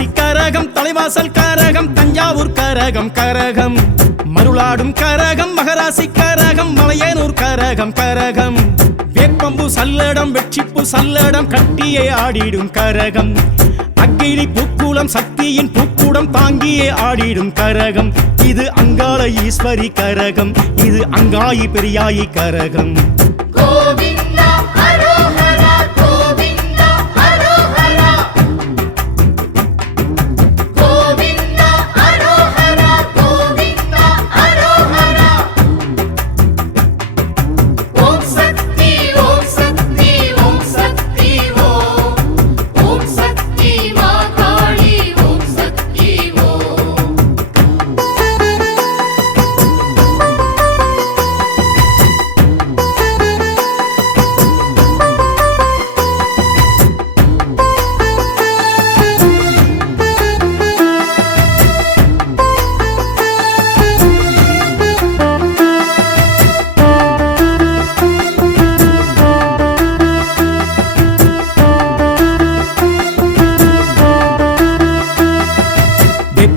தென்காசி கரகம், தலைவாசல் கரகம், தஞ்சாவூர் கரகம் கரகம், மருளாடும் கரகம், மகராசி கரகம், மலையனூர் கரகம் கரகம், வேப்பம்பு சல்லடம், வெற்றிப்பு சல்லடம், கட்டியே ஆடிடும் கரகம், அக்கினி பூக்குளம், சக்தியின் பூக்குடம் தாங்கியே ஆடிடும் கரகம். இது அங்காள ஈஸ்வரி கரகம், இது அங்காயி பெரியாயி கரகம்.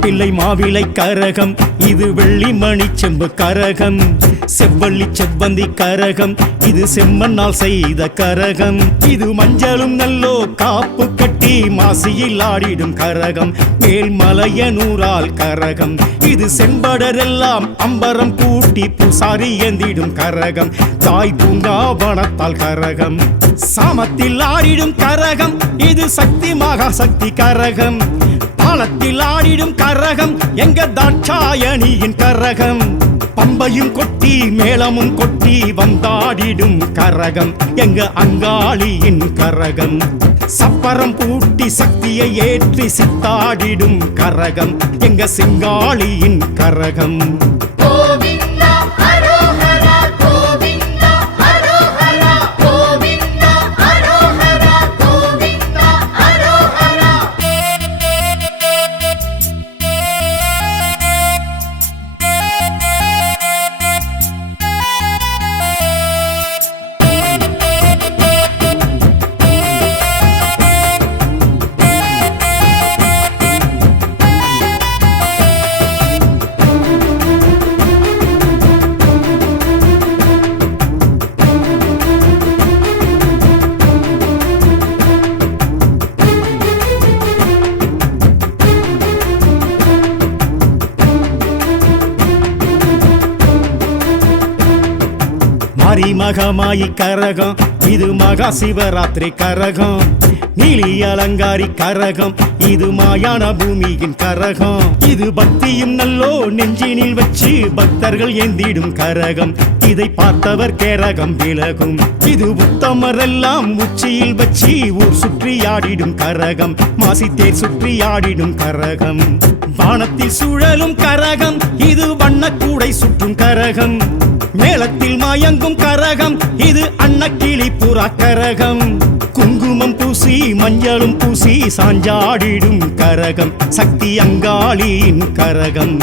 பிள்ளை மாவிலை கரகம், இது வெள்ளி மணி செம்பு கரகம், செவ்வள்ளி செவ்வந்தி கரகம், இது செம்மண்ணால் செய்த கரகம், இது மஞ்சளும் நல்லோ காப்பு கட்டி மாசியில் ஆடிடும் கரகம், மேல்மலையனூரால் கரகம், இது செம்படரெல்லாம் அம்பரம் கூட்டி பூசாரி ஏந்திடும் கரகம், தாய் பூங்காவனத்தால் கரகம், சாமத்தில் ஆடிடும் கரகம், இது சக்தி மகா சக்தி கரகம், தாளத்தில் ஆடிடும் கரகம், எங்க தாட்சாயணியின் கரகம், பம்பையும் கொட்டி மேளமும் கொட்டி வந்தாடிடும் கரகம், எங்க அங்காளியின் கரகம், சப்பரம் பூட்டி சக்தியை ஏற்றி சித்தாடிடும் கரகம், எங்க சிங்காளியின் கரகம். மகமாயி கரகம், இது மகா சிவராத்திரி கரகம், நீலி அலங்காரி கரகம், இது மாயான பூமியின் கரகம், இது பக்தியும் நல்லோ நெஞ்சினில் வச்சு பக்தர்கள் ஏந்திடும் கரகம், இதை பார்த்தவர் கேரகம் விலகும், இது உத்தமரெல்லாம் உச்சியில் வச்சு ஊர் சுற்றி ஆடிடும் கரகம், மாசித்தேர் சுற்றி ஆடிடும் கரகம், வானத்தில் சுழலும் கரகம், இது வண்ணக்கூடை சுற்றும் கரகம், மேளத்தில் மயங்கும் கரகம், இது அன்னக்கிளி புறா கரகம், குங்குமம் பூசி மஞ்சளும் பூசி சாஞ்சாடிடும் கரகம், சக்தி அங்காளியின் கரகம்,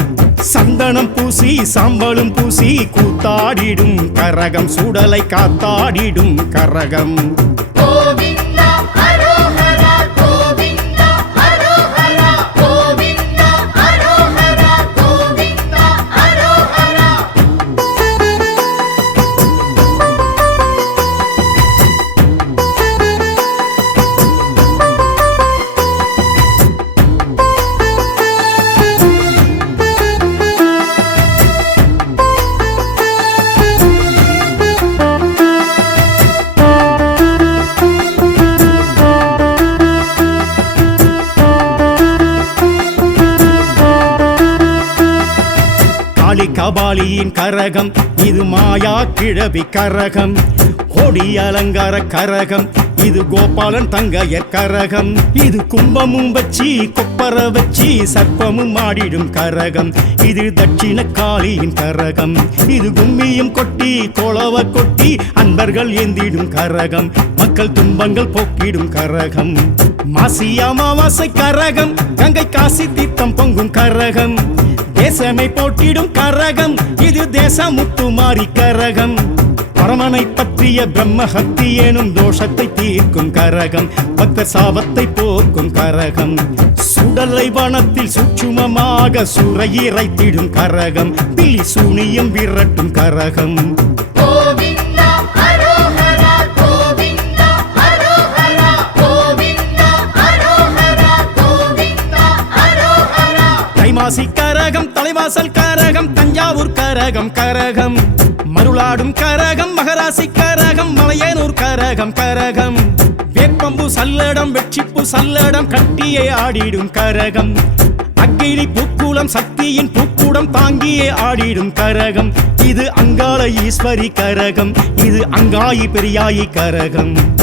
சந்தனம் பூசி சாம்பலும் பூசி கூத்தாடிடும் கரகம், சுடலை காத்தாடிடும் கரகம். கபாலியின் கரகம், இது மாயா கிழவி கரகம், கோடி அலங்கார கரகம், இது கோபாலன் தங்கையர் கரகம், இது கும்பமும் வச்சி கொப்பர வச்சி சர்ப்பமும் ஆடிடும் கரகம், இது தட்சிண காளியின் கரகம், இது கும்மியும் கொட்டி கோளவ கொட்டி அன்பர்கள் ஏந்திடும் கரகம், மக்கள் துன்பங்கள் போக்கிடும் கரகம், மாசி அமாவாசை கரகம், கங்கை காசி தீர்த்தம் பொங்கும் கரகம், தேசமை போட்டிடும் கரகம், இது தேசமுத்து மாறி கரகம், பல பரமனை பற்றிய பிரம்மஹத்தி எனும் தோஷத்தை தீர்க்கும் கரகம் பக்தர் சாபத்தை போக்கும் கரகம் சுடலை வனத்தில் சூட்சுமமாக சுரையிறைத்திடும் கரகம் பில்லி சூனியம் விரட்டும் கரகம் தைமாசி கரகம் தலைவாசல் கரகம் தஞ்சாவூர் கரகம் கரகம் மருளாடும் கரகம் மகராசி கரகம் மலையனூர் கரகம் கரகம் வேப்பம்பு சல்லடம் வெட்சிப்பு சல்லடம் கட்டியே ஆடிடும் கரகம் அக்கினி பூக்குளம் சக்தியின் பூக்கூடம் தாங்கியே ஆடிடும் கரகம் இது அங்காள ஈஸ்வரி கரகம் இது அங்காயி பெரியாயி கரகம்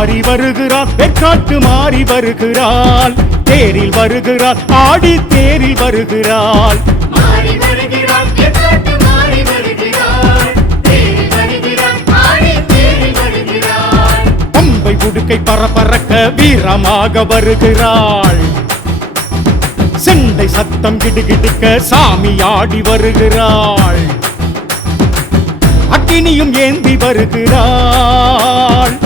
மாறி வருகிறார் வெக்காட்டு மாறி வருகிறாள் தேரில் வருகிறார் ஆடி தேரில் வருகிறாள் பம்பை உடுக்கை பரபரக்க வீரமாக வருகிறாள் செண்டை சத்தம் கிடுகிடுக்க சாமி ஆடி வருகிறாள் அக்கினியும் ஏந்தி வருகிறாள்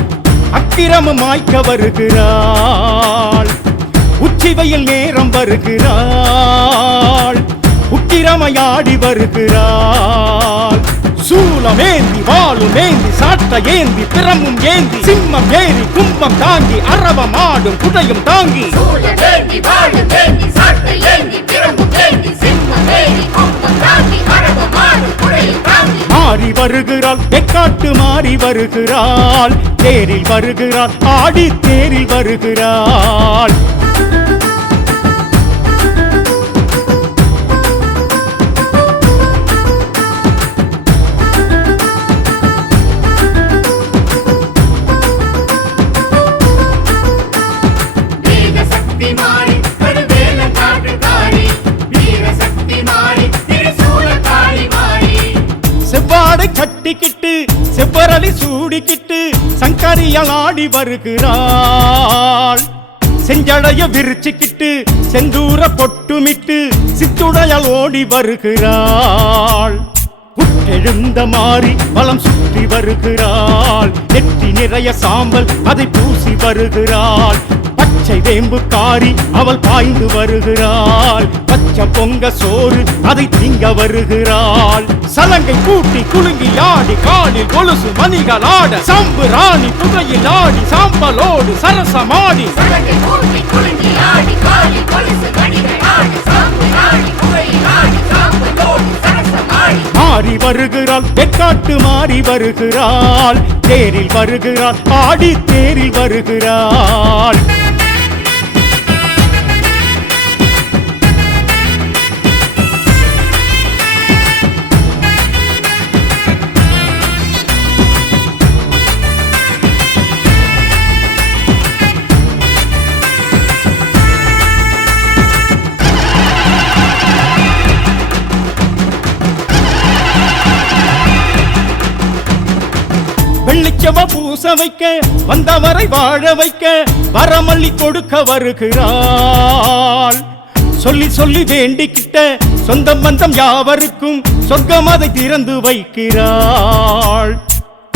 அக்கிரமம் மாய்க்க வருகிறாள் உச்சிவையில் நேரம் வருகிறாள் உக்கிரமையாடி வருகிறாள் சூலம் ஏந்தி வாளும் ஏந்தி சாட்ட ஏந்தி பிரமும் ஏந்தி சிம்மம் ஏறி கும்பம் தாங்கி அரவம் ஆடும் குடையும் தாங்கி மாறி வருகிறாள் வெக்காட்டு மாறி வருகிறாள் தேரில் வருகிறாள் ஆடி தேரில் வருகிறாள் செவ்வாடை கட்டிக்கிட்டு செவ்வரளி சூடிக்கிட்டு சங்கரியால் ஆடி வருகிறாள் செஞ்சடைய விரிச்சுக்கிட்டு செந்தூர பொட்டுமிட்டு சித்துடையால் ஓடி வருகிறாள் புற்றெழுந்த மாறி வலம் சுற்றி வருகிறாள் நெற்றி நிறைய சாம்பல் அதை பூசி வருகிறாள் பச்சை வேம்பு காரி அவள் பாய்ந்து வருகிறாள் பச்சை பொங்க சோறு அதை திங்க வருகிறாள் சலங்கை கூட்டி குலுங்கி ஆடி காலில் கொலுசு மணிகள் ஆட சம்பு ராணி புகையில் ஆடி சாம்பலோடு சரசமாடி மாறி வருகிறாள் வெக்காட்டு மாறி வருகிறாள் தேரில் வருகிறாள் ஆடி தேரில் வருகிறாள் வெள்ளிச்சவ பூச வைக்க வந்தவரை வாழ வைக்க வரமல்லி கொடுக்க வருகிறாள் சொல்லி சொல்லி வேண்டிக்கிட்ட சொந்தம் பந்தம் யாவருக்கும் சொர்க்கம் அதை திறந்து வைக்கிறாள்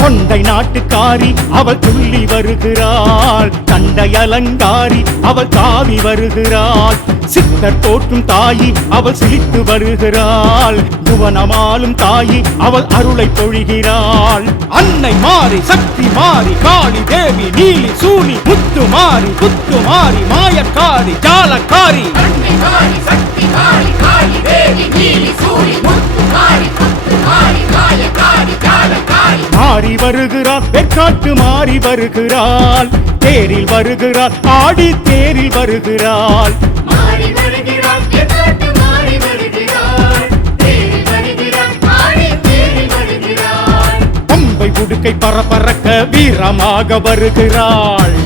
தொண்டை நாட்டுக்காரி அவள் துள்ளி வருகிறாள், தண்டை அலங்காரி அவள் தாவி வருகிறாள், சித்தர் போற்றும் தாயி அவள் சிரித்து வருகிறாள், புவனமாலும் தாயி அவள் அருளை பொழிகிறாள். அன்னை மாறி சக்தி மாறி காளி தேவி நீலி சூனி முத்து மாறி குத்து மாறி மாயக்காரி ஜாலக்காரி. அன்னை மாறி சக்தி மாறி காளி தேவி நீலி சூனி முத்து மாறி குத்து மாறி மாயக்காரி ஜாலக்காரி. மாறி வருகிறாள் வெற்காட்டு மாறி வருகிறாள், தேரில் வருகிறாள் ஆடி தேரில் வருகிறாள். மாறி வருகிறாள் வெற்காட்டு மாறி வருகிறாள், தேரில் வருகிறாள் ஆடி தேரில் வருகிறாள். பம்பை உடுக்கை பரபரக்க வீரமாக வருகிறாள்,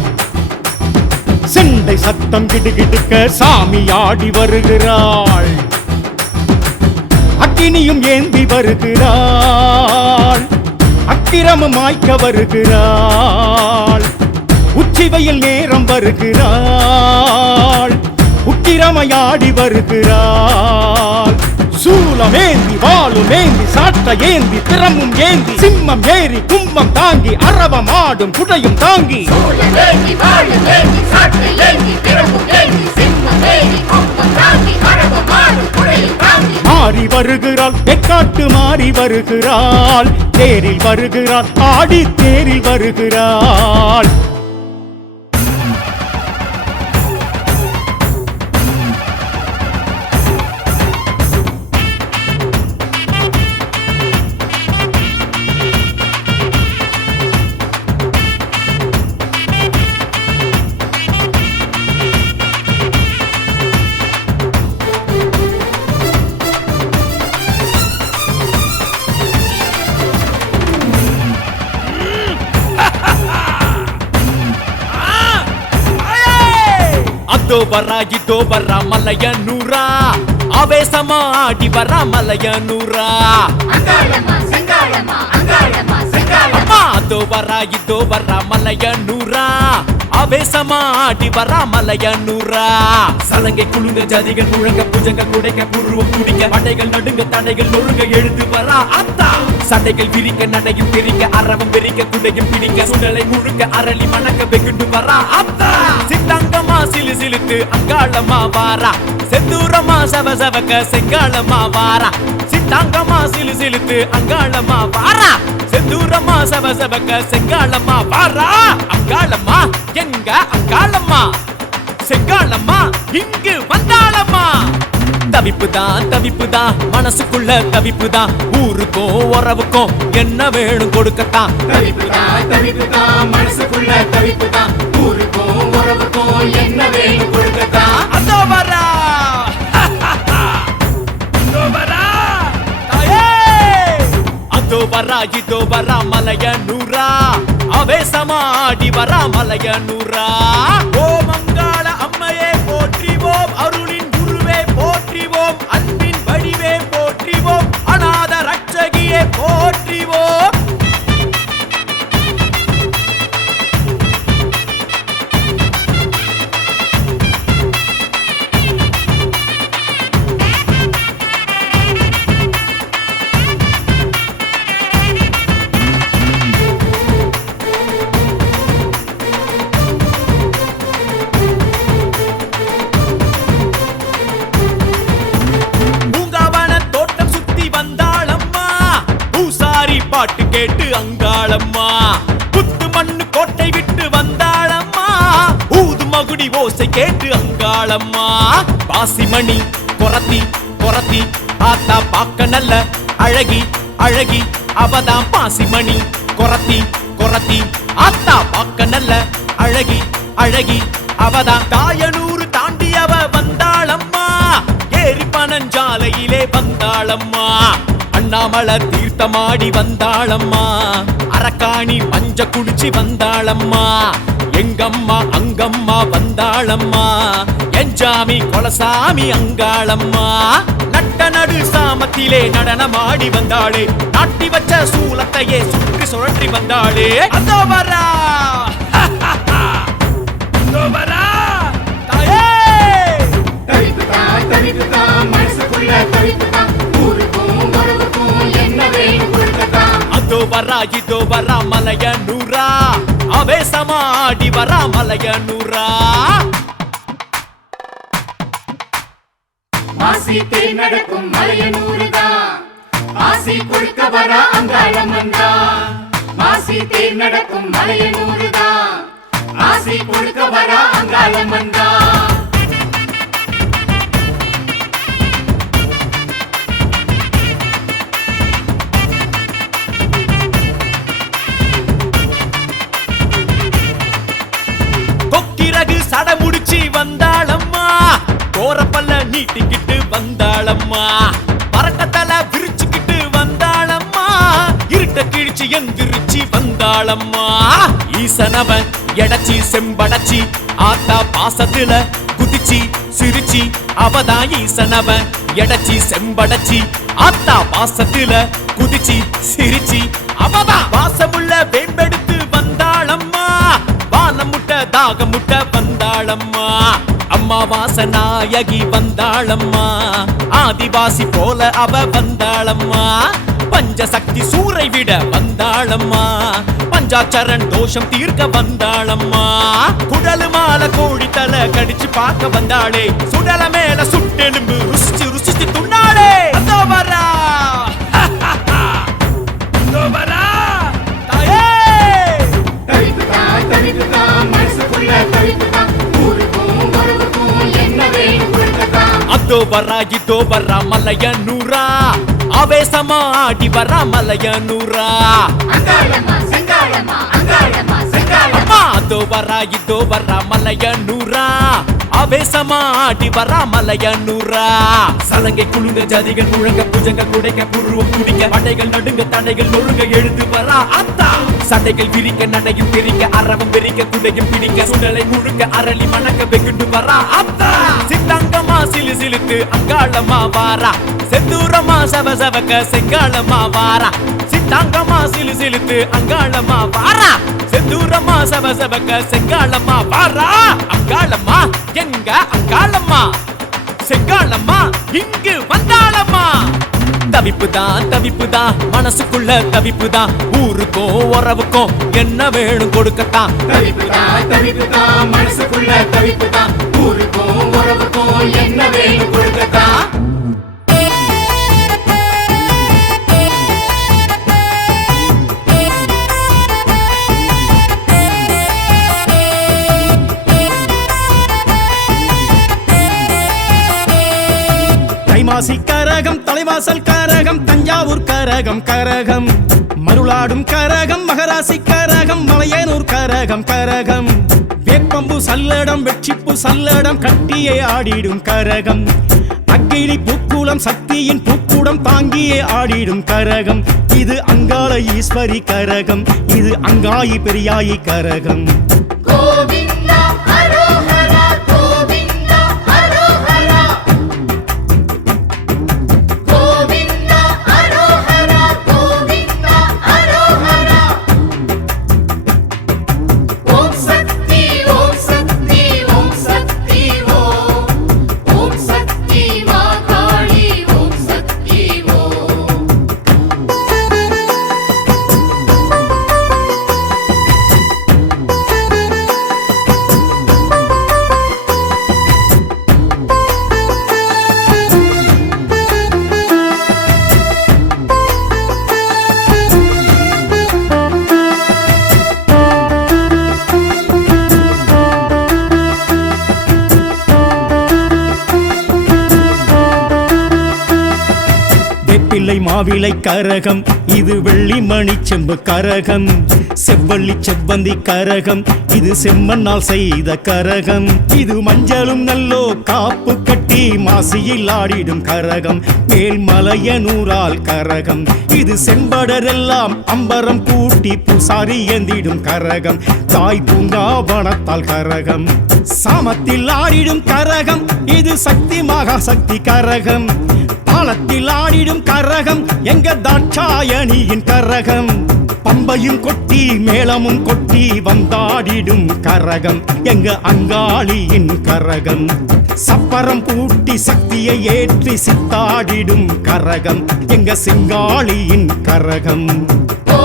செண்டை சத்தம் கிடுகிடுக்க சாமி ஆடி வருகிறாள். அக்கினியும் ஏந்தி வருகிறாள், அக்கிரமம் மாய்க்க வருகிறாள். உச்சி வெயில் நேரம் வருகிறாள், உக்கிரமையாடி வருகிறாள். சூலமேந்தி வாளுமேந்தி சாட்ட ஏந்தி திறமும் ஏந்தி சிம்மம் ஏறி கும்பம் தாங்கி அரவம் ஆடும் குடையும் தாங்கி. சூலமேந்தி வாளுமேந்தி சாட்ட ஏந்தி திறமும் ஏந்தி சிம்மம் ஏறி கும்பம் தாங்கி அரவம் ஆடும் குடையும் தாங்கி. மாறி வருகிறாள் வெக்காட்டு மாறி வருகிறாள், தேரில் வருகிறாள் ஆடி தேரில் வருகிறாள். அதோ வரா இதோ வரா மலையனூரா, ஆவேசமா ஆடி வரா மலையனூரா. அங்காளம்மா செங்காளம்மா அங்காளம்மா செங்காளம்மா. அதோ வரா இதோ வரா மலையனூரா, ஆவேசமா ஆடி வரா மலையனூரா. சலங்கை குழுங்க ஜதிகள் முழங்க புஜங்க குடைக்க புருவம் துடிக்க படைகள் நடுங்க தடைகள் நொறுங்க எழுந்து வரா அத்தா. சண்டைகள் விரிக்க நடையும் பிரிக்க அரவம் வெறிக்க குடையும் பிடிக்க சுடலை முழுக்க அரளி மணக்க வெகுண்டு வரா அத்தா. சித்தாங்கமா சிலு சிலுத்து அங்காளம்மா வாரா, செந்தூரமா சவ சவக்க செங்காளம்மா வாரா. சித்தாங்கமா சிலு சிலுத்து அங்காளம்மா வாரா, செந்தூரமா சவ சவக்க செங்காளம்மா வாரா. அங்காளம்மா எங்க அங்காளம்மா, செங்காளம்மா இங்கு வந்தாளம்மா. தவிப்புதான் தவிப்புதான் மனசுக்குள்ள தவிப்புதான், ஊருக்கும் உறவுக்கும் என்ன வேணும் கொடுக்கத்தான். தவிப்புதான் தவிப்புதான் மனசுக்குள்ள தவிப்புதான், ஊருக்கும் உறவுக்கும் என்ன வேணும் கொடுக்கத்தான். அதோ வரா அதோ வரா தாயே. அதோ வரா இதோ வரா மலையனூரா, ஆவேசமா ஆடி வரா மலையனூரா. ஓ மங்காள அம்மையே போற்றிவோம், அருளின் குருவே போற்றிவோம், அன்பின் வடிவே போற்றிவோம், அநாத ரட்சகியே போற்றிவோம். பாட்டு கேட்டு அங்காளம்மா, புத்து மண்ணு கோட்டை விட்டு வந்தாளம்மா, ஊது மகுடி ஓசை கேட்டு அங்காளம்மா. பாசிமணி கொரத்தி கொரத்தி ஆத்தா பாக்க நல்ல அழகி அழகி அவதான். பாசிமணி கொரத்தி கொரத்தி ஆத்தா பாக்க நல்ல அழகி அழகி அவதான். தாயனூறு தாண்டி அவ வந்தாளம்மா, ஏரி பனஞ்சாலையிலே வந்தாளம்மா. அண்ணாமலை தீர்த்தமாடி வந்தாளம்மா, அரக்காணி பஞ்ச குடிச்சு வந்தாளம்மா. எங்கம்மா அங்கம்மா வந்தாளம்மா, எஞ்சாமி கொலசாமி அங்காளம்மா. நட்ட நடு சாமத்திலே நடனமாடி வந்தாளே, நாட்டி வச்ச சூலத்தையே சுற்றி சுழற்றி வந்தாளே. அதோ வரா அதோ வரா தாயே. தவிப்புதான் தவிப்புதான் மனசுக்குள்ள தவிப்புதான், ஊருக்கும் உறவுக்கும் என்ன வேணும் கொடுக்கத்தான். அதோ வரா மலையனூரா ஆவேசமா ஆடி வரா மலையனூரா மாசி தேர் நடக்கும் மலையனூருதான் ஆசி கொடுக்க வர அங்காளம்மன்தான் மாசி தேர் நடக்கும் மலையனூருதான் ஆசி கொடுக்க வர அங்காளம்மன்தான் கொக்கிரகு சட முடிச்சு வந்தாளம்மா கோரப்பல்ல நீட்டிக்கிட்டு வந்தாளம்மா பறக்கத்தல விரிச்சுக்கிட்டு வந்தாளம்மா இருட்ட கிழிச்சு எந்திரிச்சு வந்தாளம்மா ஈசனவன் எடச்சி செம்படச்சி ஆத்தா பாசத்துல குதிச்சி சிரிச்சி அவதான் ஈசனவன் எடச்சி செம்படச்சி ஆத்தா பாசத்துல குதிச்சி சிரிச்சி அவதான் வாசமுள்ள வேம்பெடுத்து வந்தாளம்மா வானமுட்ட தாகமுட்ட வந்தாளம்மா அம்மா வாசநாயகி வந்தாளம்மா ஆதிவாசி போல அவ வந்தாளம்மா பஞ்சசக்தி சூரை விட வந்தாளம்மா பஞ்சாச்சரன் தோஷம் தீர்க்க வந்தாளம்மா குடலு மாலை கோழி தலை கடிச்சு பார்க்க வந்தாளே சுடல மேல சுட்டெலும்பு ருசிச்சு ருசிச்சு துண்ணாளே அதோ வரா அதோ வரா தாயே தவிப்புதான் மனசுக்குள்ள தவிப்புதான் ஊருக்கும் உறவுக்கும் என்ன வேணும் கொடுக்கத்தான் அதோ வரா மலையனூரா ஆவேசமா ஆடி வரா மலையனூரா அங்காளம்மா செங்காளம்மா அங்காளம்மா செங்காளம்மா அதோ வரா மலையனூரா ஆவேசமா ஆடி வரா மலையனூரா சலங்கை குழுங்க ஜதிகள் முழங்க புஜங்கள் குடைக்க புருவம் குடிக்க படைகள் நடுங்க தடைகள் நொறுங்க எழுந்து வரா அத்தா சட்டைகள் விரிக்க நடையும் பிரிக்க அரவம் பிரிக்க குடையும் பிடிக்க சுடலை முழுக்க அரளி மணக்க வெகுண்டு வரா அத்தா சித்தங்கமா சிலு சிலுத்து அங்காளமா வாரா செந்தூரமா சவசவக்க செங்காளமா வாரா சித்தாங்கமா சிலு சிலுத்து அங்காளமா வாரா செந்தூரமா சவசவக்க செங்காளமா வாரா அங்காளம்மா எங்க அங்காளம்மா செங்காளம்மா இங்கு வந்தாளம்மா தவிப்புதான் மனசுக்குள்ள தவிப்புதான் ஊருக்கும் உறவுக்கும் என்ன வேணும் கொடுக்கத்தான் தவிப்புதான் மனசுக்குள்ள தவிப்புதான் ஊருக்கும் உறவுக்கும் என்ன வேணும் கொடுக்கத்தான் தைமாசி கரகம் தலைவாசல் கரகம் தஞ்சாவூர் கரகம் மருளாடும் கரகம் மகராசி கரகம் மலையனூர் கரகம் வேப்பம்பு சல்லடம் வெற்றிப்பு சல்லடம் கட்டியே ஆடிடும் கரகம் அக்கினி பூக்கூலம் சக்தியின் பூக்கூடம் தாங்கியே ஆடிடும் கரகம் இது அங்காள ஈஸ்வரி கரகம் இது அங்காயி பெரியாயி கரகம் கோவிந்தா அரோஹரா கோவிந்தா அரோஹரா கோவிந்தா அரோஹரா கோவிந்தா அரோஹரா ஓம் சக்தி ஓம் சக்தி ஓம் சக்தி ஓம் சக்தி மா காளி ஓம் சக்தி ஓம் வேப்பிள்ளை மாவிளை கரகம் இது வெள்ளி மணி செம்பு கரகம் செவ்வள்ளி செவ்வந்தி கரகம் இது செம்மண்ணால் செய்த கரகம் இது மஞ்சளும் நல்லோ காப்பு கட்டி மாசியில் ஆடிடும் கரகம் மேல்மலையனூரால் கரகம் இது செம்படரெல்லாம் அம்பரம் கூட்டி பூசாரி ஏந்திடும் கரகம் தாய் பூங்காவனத்தால் கரகம் சாமத்தில் ஆடிடும் கரகம் இது சக்தி மகா சக்தி கரகம் தாளத்தில் ஆடிடும் கரகம் எங்க தாட்சாயணியின் கரகம் பம்பையும் கொட்டி மேளமும் கொட்டி வந்தாடிடும் கரகம் எங்க அங்காளியின் கரகம் சப்பரம் பூட்டி சக்தியை ஏற்றி சித்தாடிடும் கரகம் எங்க சிங்காளியின் கரகம் ஓ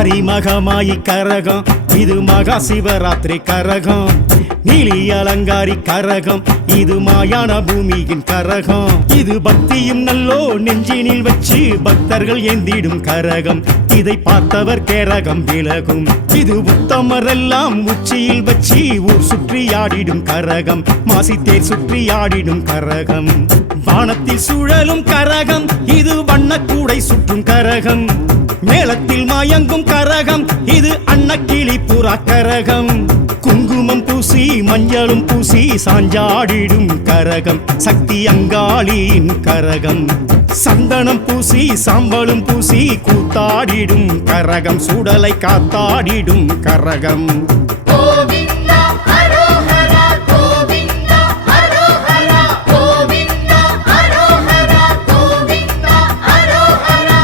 மாரிமகமாயி கரகம் இது மகா சிவராத்திரி கரகம் நீலி அலங்காரி கரகம் இது மாயான பூமியின் கரகம் இது பக்தியும் நல்லோ நெஞ்சினில் வச்சு பக்தர்கள் ஏந்திடும் கரகம் இதை பார்த்தவர் கேரகம் விலகும் இது உத்தமரெல்லாம் உச்சியில் வச்சு ஊர் சுற்றி ஆடிடும் கரகம் மாசித்தேர் சுற்றி ஆடிடும் கரகம் வானத்தில் சுழலும் கரகம் இது வண்ணக்கூடை சுற்றும் கரகம் மேளத்தில் மயங்கும் கரகம் இது அன்னக்கிளி புறா கரகம் குங்குமம் பூசி மஞ்சளும் பூசி சாஞ்சாடிடும் கரகம் சக்தி அங்காளியின் கரகம் சந்தனம் பூசி சாம்பலும் பூசி கூத்தாடிடும் கரகம் சுடலை காத்தாடிடும் கரகம் கோவிந்தா அரோஹரா கோவிந்தா அரோஹரா கோவிந்தா அரோஹரா கோவிந்தா அரோஹரா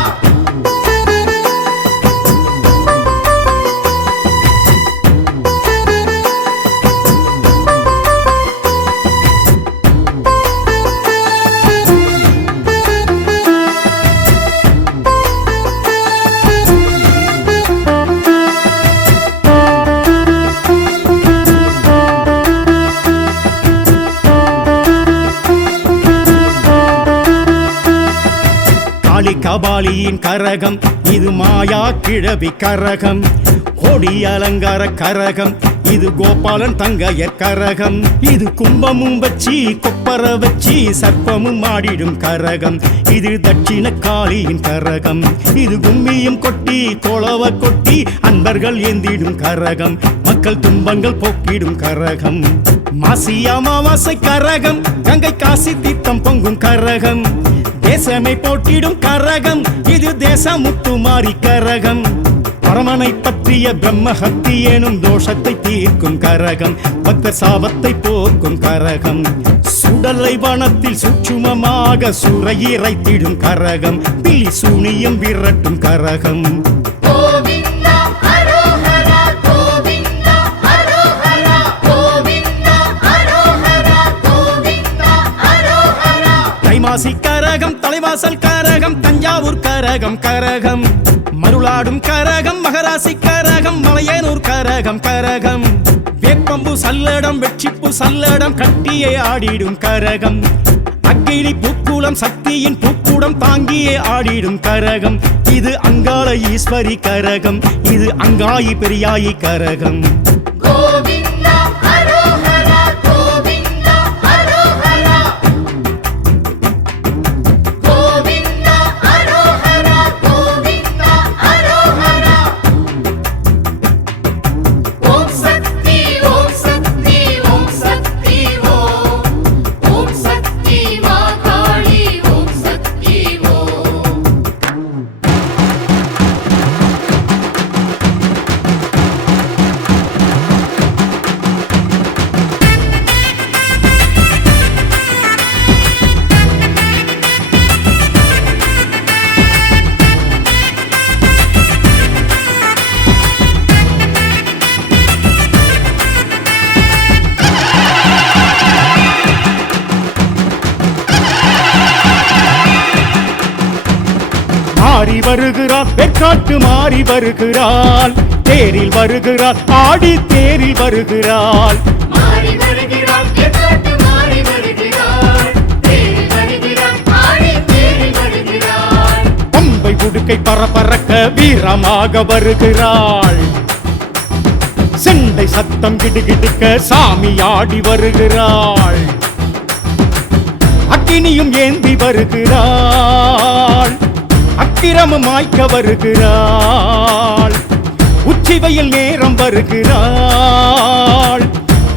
காளி கபாலியின் கரகம் இது மாயா கிழவி கரகம் கொடி அலங்கார கரகம் இது கோபாலன் தங்கையர் கரகம் இது கும்பமும் வச்சி கொப்பர வச்சி சர்ப்பமும் ஆடிடும் கரகம் இது தட்சிண காளியின் கரகம் இது கும்மியும் கொட்டி கொளவ கொட்டி அன்பர்கள் ஏந்திடும் கரகம் மக்கள் துன்பங்கள் போக்கிடும் கரகம் மாசி அமாவாசை கரகம் கங்கை காசி தீர்த்தம் பொங்கும் கரகம் தேசமை போட்டிடும் கரகம் இது தேசமுத்துமாரி கரகம் பரமனை பற்றிய பிரம்மஹத்தி எனும் தோஷத்தை தீர்க்கும் கரகம் பக்தர் சாபத்தை போக்கும் கரகம் சுடலை வனத்தில் சூட்சுமமாக சூறையிறைத்திடும் கரகம் பில்லி சூனியம் விரட்டும் கரகம் கோவிந்தா அரோஹரா கோவிந்தா அரோஹரா கோவிந்தா அரோஹரா கோவிந்தா அரோஹரா தைமாசி கரகம் தலைவாசல் கரகம் தஞ்சாவூர் கரகம் கரகம் மருளாடும் கரகம் மகராசி கரகம் மலையனூர் கரகம் கரகம் வேப்பம்பு சல்லடம் வெற்றிப்பு சல்லடம் கட்டியே ஆடிடும் கரகம் அக்கினி பூக்கூலம் சக்தியின் பூக்கூடம் தாங்கியே ஆடிடும் கரகம் இது அங்காள ஈஸ்வரி கரகம் இது அங்காயி பெரியாயி கரகம் கோவிந்தா அரோஹரா கோவிந்தா அரோஹரா கோவிந்தா அரோஹரா கோவிந்தா அரோஹரா ஓம் சக்தி ஓம் சக்தி ஓம் சக்தி ஓம் சக்தி மா காளி ஓம் சக்தி ஓம் மாறி வருகிறார் வெற்காட்டு மாறி வருகிறாள் தேரில் வருகிறார் ஆடி தேரில் வருகிறாள் மாறி வருகிறாள் எக்காட்டு மாறி வருகிறாள் தேறி வருகிறாள் ஆடி தேறி வருகிறாள் பம்பை உடுக்கை பரபரக்க வீரமாக வருகிறாள் செண்டை சத்தம் கிடுகிடுக்க சாமி ஆடி வருகிறாள் அக்கினியும் ஏந்தி வருகிறாள் அக்கிரமம் மாய்க்க வருகிறாள் உச்சிவையில் நேரம் வருகிறாள்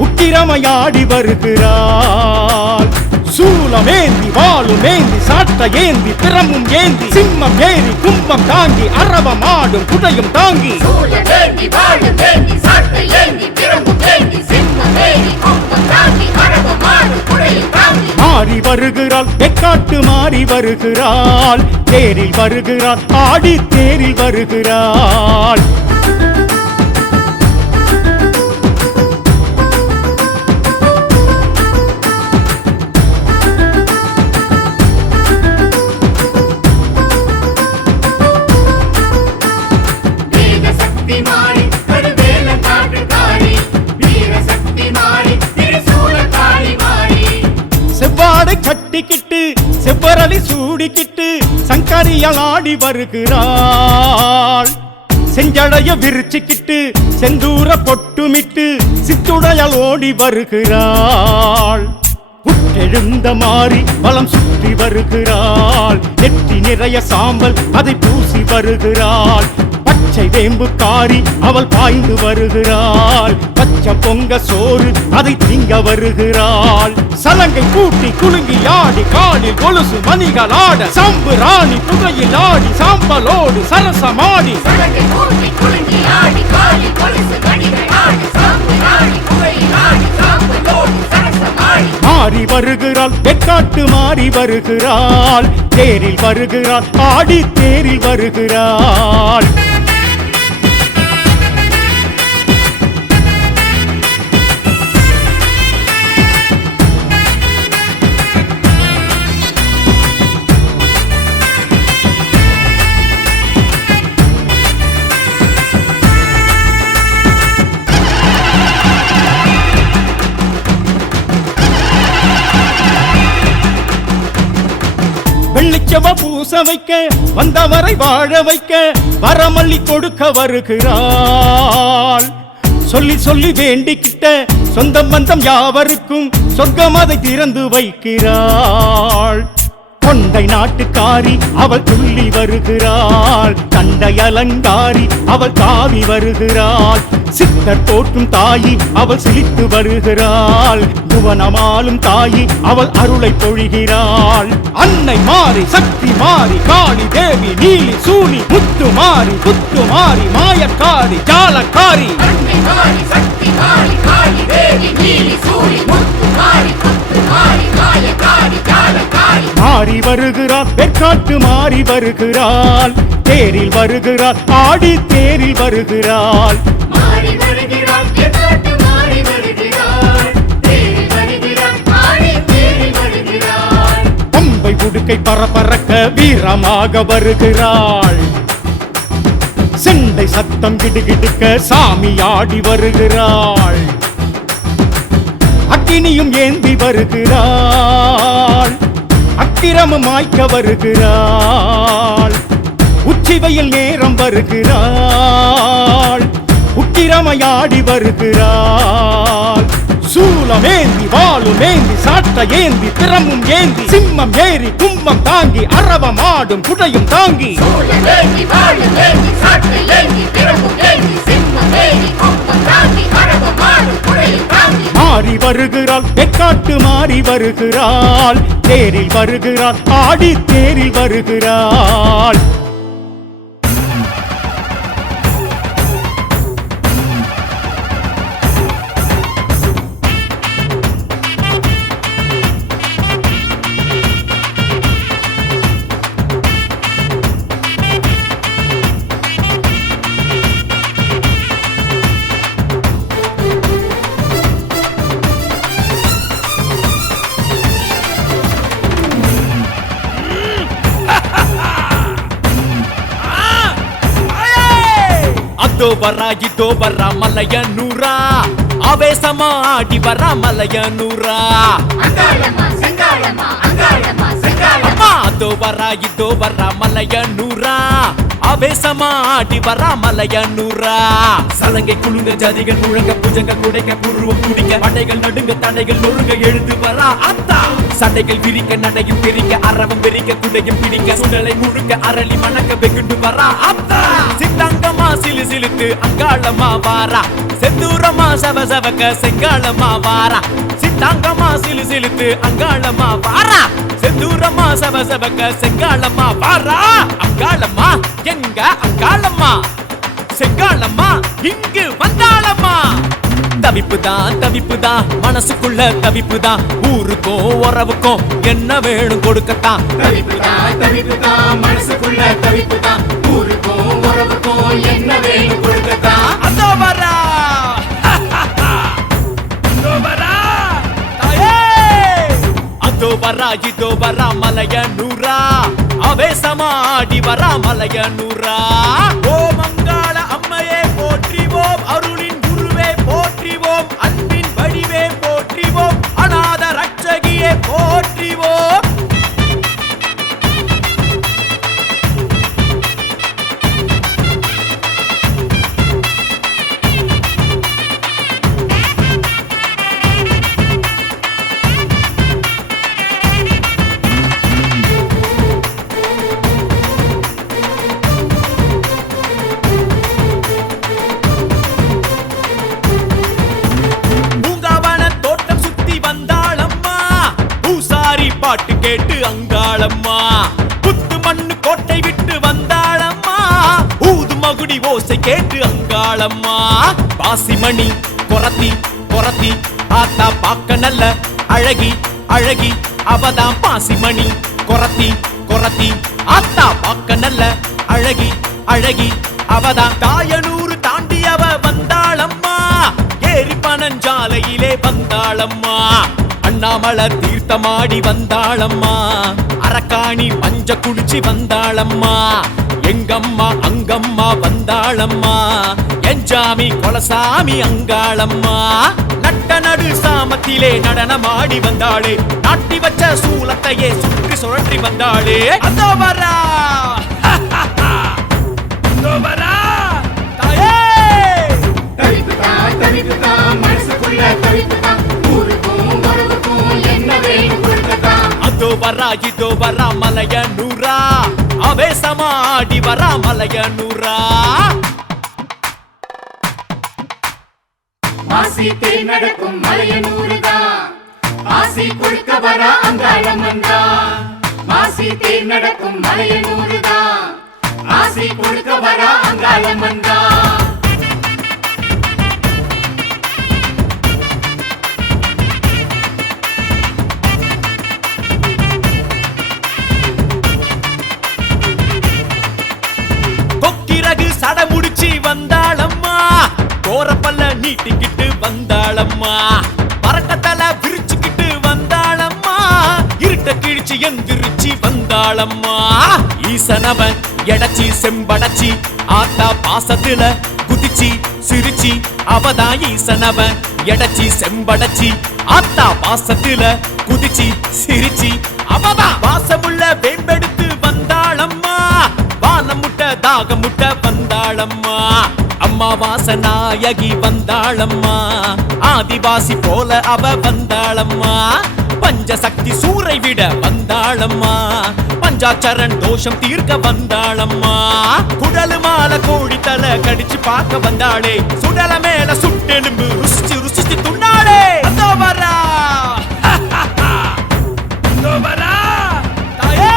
உக்கிரமையாடி வருகிறாள் சூலமேந்தி வாளும் ஏந்தி சாட்ட ஏந்தி திறமும் ஏந்தி சிம்மம் ஏறி கும்பம் தாங்கி அரவம் ஆடும் குடையும் தாங்கி சூலம் ஏந்தி வாழும் ஏந்தி சாட்டை ஏந்தி பிரம்பும் ஏந்தி சிம்மம் ஏறி கொம்பம் தாங்கி அரவம் ஆடும் குடையும் தாங்கி மாறி வருகிறாள் எக்காட்டு மாறி வருகிறாள் தேரில் வருகிறாள் ஆடி தேரில் வருகிறாள் வேத ஊஞ்சலாடி வருகிறாள் செஞ்சடைய விரிச்சுக்கிட்டு செந்தூர பொட்டுமிட்டு சித்துடையால் ஓடி வருகிறாள் புற்றெழுந்த மாறி வலம் சுற்றி வருகிறாள் நெற்றி நிறைய சாம்பல் அதை பூசி வருகிறாள் பச்சை வேம்பு காரி அவள் பாய்ந்து வருகிறாள் பச்சை பொங்க சோறு அதை திங்க வருகிறாள் சலங்கை கூட்டி குலுங்கி ஆடி காலில் கொலுசு மணிகள் ஆட சம்பு ராணி புகையில் ஆடி சாம்பலோடு சரசமாடி சலங்கை மூட்டி குலுங்கி ஆடி காலில் கொலுசு மணிகள் ஆடி சாம்பு ராணி புகையில் ஆடி சாம்பலோடு சரசமாடி மாறி வருகிறாள் வெக்காட்டு மாறி வருகிறாள் தேரில் வருகிறாள் ஆடி தேரில் வருகிறாள் வெள்ளிச்சவ பூச வைக்க வந்தவரை வாழ வைக்க வரமல்லி கொடுக்க வருகிறாள் சொல்லி சொல்லி வேண்டிக்கிட்ட சொந்தம் பந்தம் யாவருக்கும் சொர்க்கம் அதை திறந்து வைக்கிறாள் கொண்டை நாட்டுக்காரி அவள் துள்ளி வருகிறாள் கண்டை அலங்காரி அவள் தாவி வருகிறாள் சித்தர் போற்றும் தாயி அவள் சிலித்து வருகிறாள் புவனமாலும் தாயி அவள் அருளை பொழிகிறாள் அன்னை மாறி சக்தி மாறி காளி தேவி நீலி சூனி முத்து மாறி புத்து மாறி மாயக்காரி ஜாலக்காரி அன்னை மாறி சக்தி மாறி காளி தேவி நீலி சூரி முத்து மாறி புத்து மாறி மாயக்காரி ஜாலக்காரி மாறி வருகிறாள் வெக்காட்டு மாறி வருகிறாள் தேரில் வருகிறாள் ஆடி தேரில் வருகிறாள் மாறி வருகிறாள் வெக்காட்டு மாறி வருகிறாள் தேரில் வருகிறாள் ஆடி தேரில் வருகிறாள் பம்பை உடுக்கை பரபரக்க வீரமாக வருகிறாள் செண்டை சத்தம் கிடுகிடுக்க சாமி ஆடி வருகிறாள் அக்கினியும் ஏந்தி வருகிறாள் அக்கிரமம் மாய்க்க வருகிறாள் உச்சிவையில் நேரம் வருகிறாள் உக்கிரமையாடி வருகிறாள் சூலமேந்தி வாளுமேந்தி சாட்ட ஏந்தி திறமும் ஏந்தி சிம்மம் ஏறி கும்பம் தாங்கி அரவம் ஆடும் குடையும் தாங்கி சூழல் ஏந்தி வாழும் ஏந்தி சாட்டை ஏந்தி திறமும் ஏந்தி சிம்மம் ஏறி கும்பம் தாங்கி அரவம் ஆடும் குடையும் தாங்கி மாறி வருகிறாள் வெக்காட்டு மாறி வருகிறாள் தேரில் வருகிறாள் ஆடி தேரில் வருகிறாள் அதோ வரா இதோ வரா மலையனூரா ஆவேசமா ஆடி வரா மலையனூரா அங்காளம்மா செங்காளம்மா அங்காளம்மா செங்காளம்மா அதோ வரா இதோ வரா மலையனூரா ஆவேசமா ஆடி வரா மலையனூரா சலங்கை குழுங்க ஜதிகள் முழங்க புஜங்க குடைக்க புருவம் குடிக்க படைகள் நடுங்க தடைகள் நொறுங்க எழுந்து வரா அத்தா சடைகள் விரிக்க நடையும் பிரிக்க அரவம் பிரிக்க குடையும் பிடிக்க சுடலை முழுக்க அரளி மணக்க வெகுண்டு வரா அத்தா சித்தங்கமா சிலு சிலுத்து அங்காளமா வாரா செந்தூரமா சவ சவக்க செங்காளமா வாரா சித்தாங்கமா சிலு சிலுத்து அங்காளமா வாரா செந்தூரமா சவ சவக்க செங்காளமா வாரா அங்காளம்மா எங்க அங்காளம்மா செங்காளம்மா இங்கு வந்தாளம்மா தவிப்புதான் மனசுக்குள்ள தவிப்புதான் ஊருக்கும் உறவுக்கும் என்ன வேணும் கொடுக்கத்தான் தவிப்புதான் மனசுக்குள்ள தவிப்புதான் ஊருக்கும் உறவுக்கும் என்ன வேணும் கொடுக்கத்தான் அதோ வரா அதோ வரா தாயே அதோ வரா இதோ வரா மலையனூரா ஆவேசமா ஆடி வரா மலையனூரா ஓ மங்காள அம்மையே போற்றிவோம் அருளின் குருவே போற்றிவோம் அன்பின் வடிவே போற்றிவோம் அநாத ரட்சகியே போற்றிவோம் கேட்டு அங்காளம்மா பாசிமணி கொரத்தி கொரத்தி ஆத்தா பாக்க நல்ல அழகி அழகி அவதான் பாசிமணி கொரத்தி கொரத்தி ஆத்தா பாக்க நல்ல அழகி அழகி அவதான் தாயனூறு தாண்டி அவ வந்தாளம்மா ஏரி பனஞ்சாலையிலே வந்தாளம்மா அண்ணாமலை தீர்த்தமாடி வந்தாளம்மா அரக்காணி மஞ்ச குடிச்சு வந்தாளம்மா எங்கம்மா அங்கம்மா வந்தாளம்மா எஞ்சாமி கொலசாமி அங்காளம்மா நட்ட நடு சாமத்திலே நடனமாடி வந்தாளே நாட்டி வச்ச சூலத்தையே சுற்றி சுழற்றி வந்தாளே அதோ வரா அதோ வரா தாயே தவிப்புதான் மனசுக்குள்ள தவிப்புதான் ஊருக்கும் உறவுக்கும் என்ன வேணும் கொடுக்கத்தான் அதோ வரா இதோ வரா மலைய நூறா அவேசமாடி வரா மலைய நூறா மாசி தேர் நடக்கும் மலையனூருதான் ஆசி கொடுக்க வர அங்காளம்மன்தான் மாசி தேர் நடக்கும் மலையனூருதான் ஆசி கொடுக்க வர அங்காளம்மன்தான் கொக்கிரகு சட முடிச்சு வந்தாளம்மா கோரப்பல்ல நீட்டிக்கிட்டு வந்தாளம்மா பறக்கத்தல விரிச்சுக்கிட்டு வந்தாளம்மா இருட்ட கிழிச்சு எந்திரிச்சு வந்தாளம்மா ஈசனவன் எடச்சி செம்படச்சி ஆத்தா பாசத்துல குதிச்சி சிரிச்சி அவதான் ஈசனவன் எடச்சி செம்படச்சி ஆத்தா பாசத்துல குதிச்சி சிரிச்சி அவதான் வாசமுள்ள வேம்பெடுத்து வந்தாளம்மா வானம் முட்ட தாகம் முட்ட வந்தாளம்மா அம்மா வாசநாயகி வந்தாளம்மா ஆதிவாசி போல அவ வந்தாளம்மா பஞ்சசக்தி சூரை விட வந்தாளம்மா பஞ்சாச்சரன் தோஷம் தீர்க்க வந்தாளம்மா குடலு மாலை கோழி தலை கடிச்சு பார்க்க வந்தாளே சுடல மேல சுட்டெலும்பு ருசிச்சு ருசிச்சு துண்ணாளே அதோ வரா அதோ வரா தாயே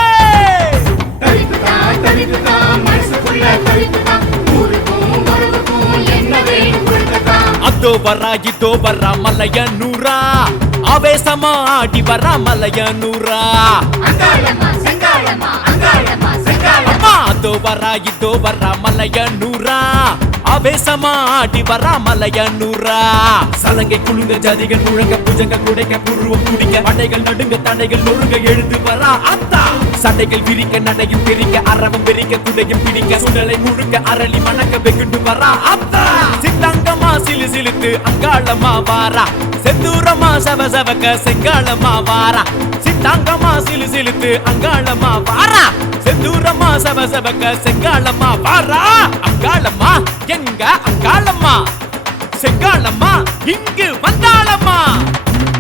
தவிப்புதான் மனசுக்குள்ள தவிப்புதான் ஊருக்கும் உறவுக்கும் என்ன வேணும் கொடுக்கத்தான் அதோ வரா இதோ வரா மலைய நூறா ஆவேசமா ஆடி வரா மலைய நூறா அங்காளம்மா செங்காளம்மா அங்காளம்மா செங்காளம்மா அதோ வரா இதோ வரா மலைய நூறா ஆவேசமா ஆடி வரா மலைய நூறா சலங்கை குழுங்க ஜதிகள் முழங்க புஜங்க குடைக்க புருவம் குடிக்க படைகள் நடுங்க தடைகள் நொறுங்க எழுந்து வரா அத்தா சட்டைகள் விரிக்க நடையும் பிரிக்க அரவம் பிரிக்க குடையும் பிடிக்க சுடலை முழுக்க அரளி மணக்க வெகுண்டு வரா அத்தா சித்தங்கமா சிலு சிலுத்து அங்காளம்மா வாரா செந்தூரமா சவ சவக்க செங்காளம்மா வாரா சித்தாங்கமா சிலு சிலுத்து அங்காளம்மா வாரா செந்தூரமா சவ சவக்க செங்காளம்மா வாரா அங்காளம்மா எங்க அங்காளம்மா செங்காளம்மா இங்கு வந்தாளம்மா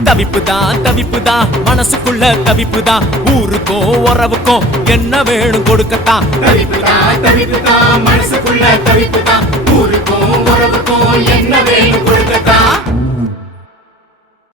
தவிப்புதான் மனசுக்குள்ள தவிப்புதான் ஊருக்கும் உறவுக்கும் என்ன வேணும் கொடுக்கத்தான் தவிப்புதான் மனசுக்குள்ள தவிப்புதான் ஊருக்கும் உறவுக்கும் என்ன வேணும் கொடுக்கத்தான்